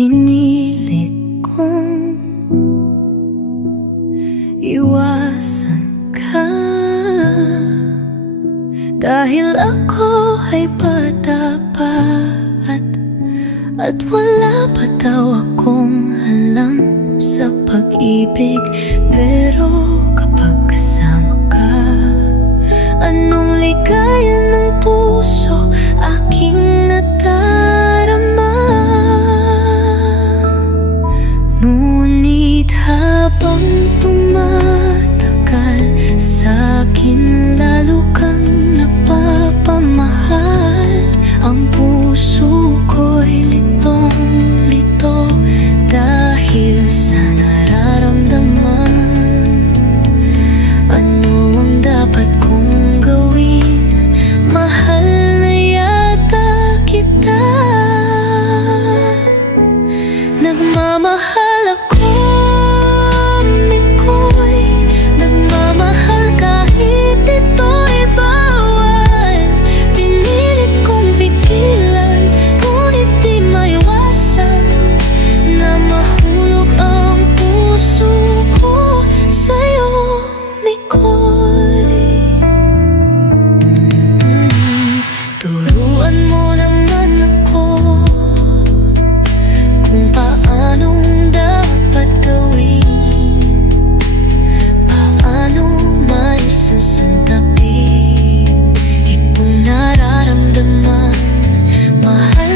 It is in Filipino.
Pinilit kong iwasan ka, dahil ako ay bata pa at wala pa daw akong alam sa pag-ibig. Pero kapag kasama ka, anong ligaya ng puso aking nadarama. Ngunit habang tumatagal, sa'kin lalo kang napapamahal. Ang puso ko'y litong-lito dahil sa nararamdaman. Ano ang dapat kong gawin? Mahal na yata kita. Nagmamahal ako, Mikoy. Nagmamahal kahit ito'y bawal. Pinilit kong pigilan, ngunit di maiwasan na mahulog ang puso ko sa'yo, Mikoy. Turuan mo naman ako kung paanong dapat gawin, paano maisasantabi itong nararamdaman. Mahal